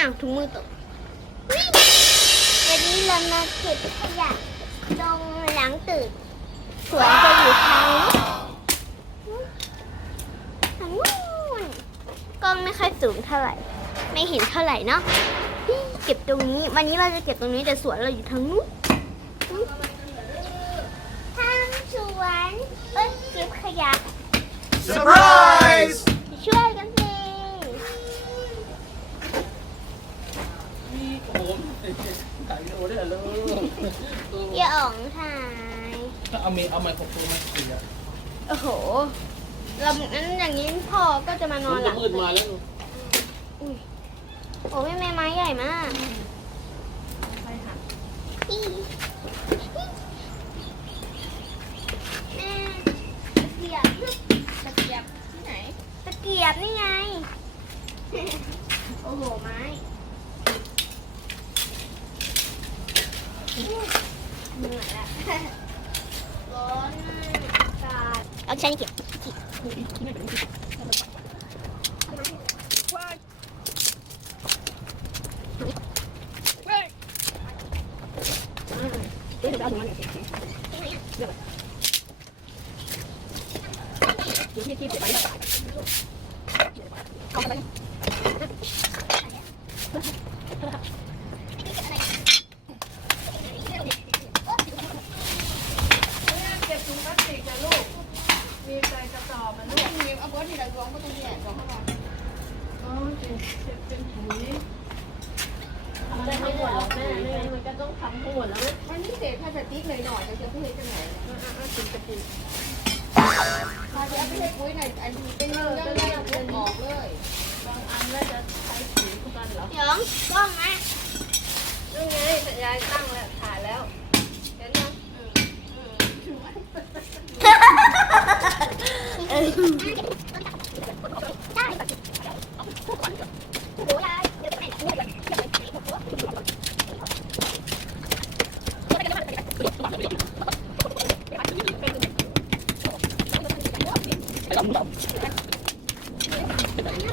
อ้าวถุงมือตกนี่วันนี้เรามาเก็บขยะตรงหลังตึกสวนจะอยู่ทางนู้นทางนู้นกล้องไม่ค่อยสูงเท่าไหร่ ไม่เห็นเท่าไหร่เนาะเก็บตรงนี้ วันนี้เราจะเก็บตรงนี้แต่สวนเราอยู่ทางนู้นทางสวนเอ้ยเก็บขยะ Surprise! ช่วยกันสิ นี่โอ้โหถ่ายวิดีโอได้เหรอลูก อย่าอ่องถ่าย ถ้าเอาเมเอาไมโครโฟนมาเสียโอ้โหเรานั้นอย่างนี้พ่อก็จะมานอนหลังมืดมาแล้วลูกโอ้แม่แม่ไม้ใหญ่มากแม่ตะเกียบตะเกียบที่ไหน ตะเกียบนี่ไง โอ้โห ไม้เหนื่อยละ ร้อนมากอากาศเอาใช้เก็บ เก็บถุงพลาสติกจ้ะลูก มีใส่กระสอบมันลูก มีเอาบอสที่ไหนร้องก็ต้องแยกร้องเข้ามาอ๋อเก็บเก็บเป็นถุยจะไม่หมดหรอกแม่ไม่งั้นมันก็ต้องทำให้หมดแล้วนะมันนี่เศษพลาสติกหน่อยจะจะไปเฮ็ดจังไหนกินจะกินพอจะเอาไปเฮ็ดปุ๋ยหน่อยอันนี้เป็นเรื่องเรื่องเรื่องออกเลยบางอันน่าจะใช้สีทุกอันเหรอเดี๋ยวกล้องนะนี่ไงสัญญาณตั้งแล้วถ่ายแล้วเห็นยัง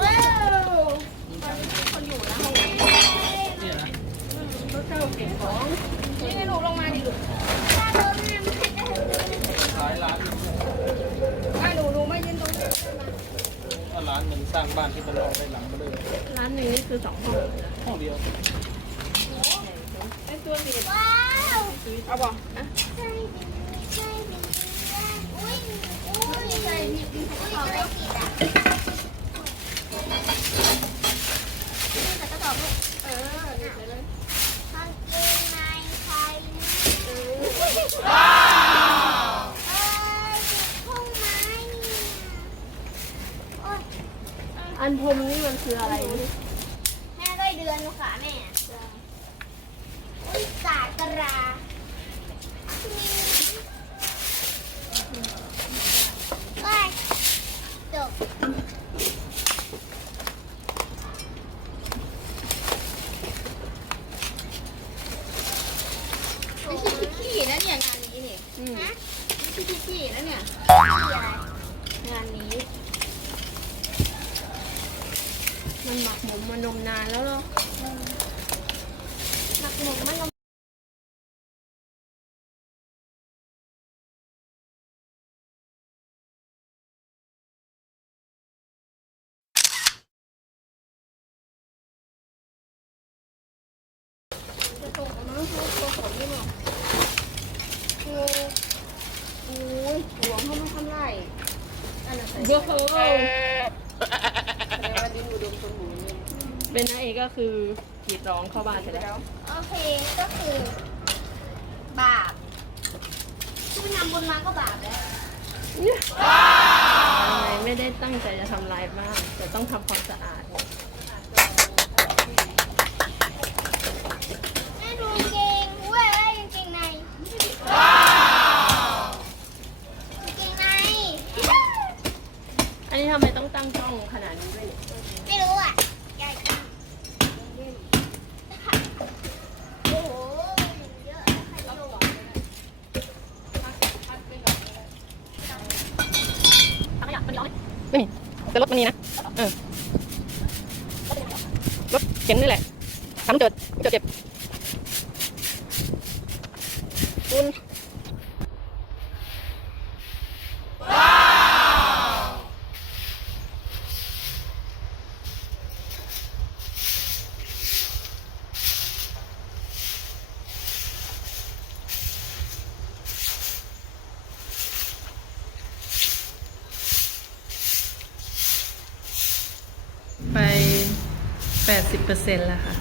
ว้าว เนี่ยนะ ก็เข้าเก็บของ นี่ให้ลูกลงมาดิลูก ถ้ารถเนี่ยมันจะถึง ขายร้าน ถ้าหนูหนูไม่ยืนตรงนี้ เอาร้านหนึ่งสร้างบ้านที่มันรองไปหลังมาเลยร้านหนึ่งนี่คือสองห้องห้องเดียวไอ้ตัวนี้ว้าวเอาบอกใช่ดิใช่อุ้ยอุ้ยใช่ดิอุ้ยขอไม่ผิดอะนี่แต่ก็ตอบลูกเออนี่ไปเลย กางเกงในใครนะว้าวเอ้ยพุ่งไม้เนี่ยโอ๊ย อันพรมนี่มันคืออะไรนี่แม่ได้เดือนลูกขาแม่อุ้ยกาดกระราว้ายจบไม่ใช่พี่ขี้นะเนี่ยงานนี้นี่ฮะไม่ใช่พี่ขี้นะเนี่ยนี่อะไรงานนี้ มันหมักหมมมานมนานแล้วเหรอหมักหมกมันลงจะตกเอามั้งตัวขนนี่มั้งโอ้โอ้ยหลวงเขาไม่ทำไรอันนั้นใส่เบ้อแสดงว่าดินอุดมสมบูรณ์นี่ เป็นนางเอกก็คือกรีดร้องเข้าบ้านไปแล้ว โอเคก็คือ บาปที่ไปทำบุญมาก็บาปแล้ว ทำไมไม่ได้ตั้งใจจะทำลายบ้านแต่ต้องทำความสะอาด แม่ดูกางเกงเว้ยกางเกงในกางเกงใน อันนี้ทำไมต้องตั้งกล้องขนาดนี้ด้วยเนี่ยไม่รู้อะใหญ่จังโอ้โหเยอะใครจะดู ไม่มี แต่รถมันนี้นะเออรถเข็นนี่แหละทำจดจดเจ็บคุณ ไปแปดสิบเปอร์เซ็นต์แล้วค่ะ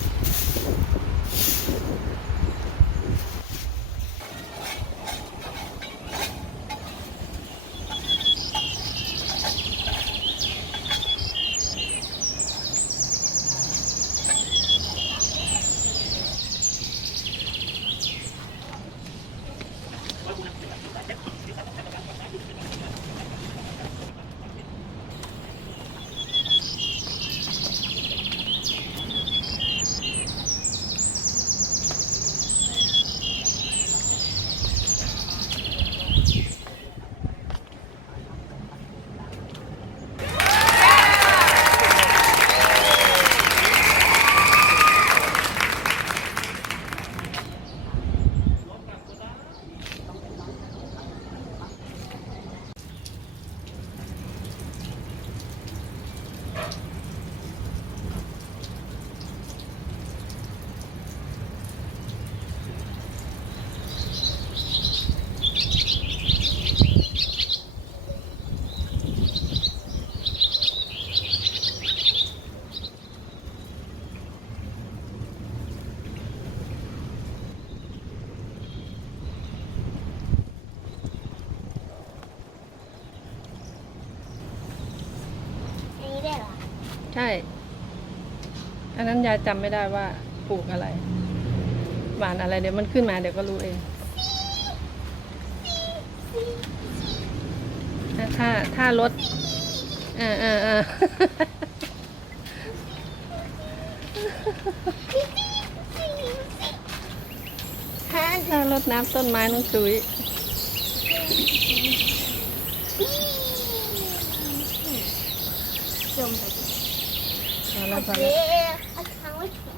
ใช่ อันนั้นยายจำไม่ได้ว่าปลูกอะไร หวานอะไรเดี๋ยวมันขึ้นมาเดี๋ยวก็รู้เองถ้าถ้ารถเออเออเออถ้ารดน้ำต้นไม้น้องจุ้ย จมไป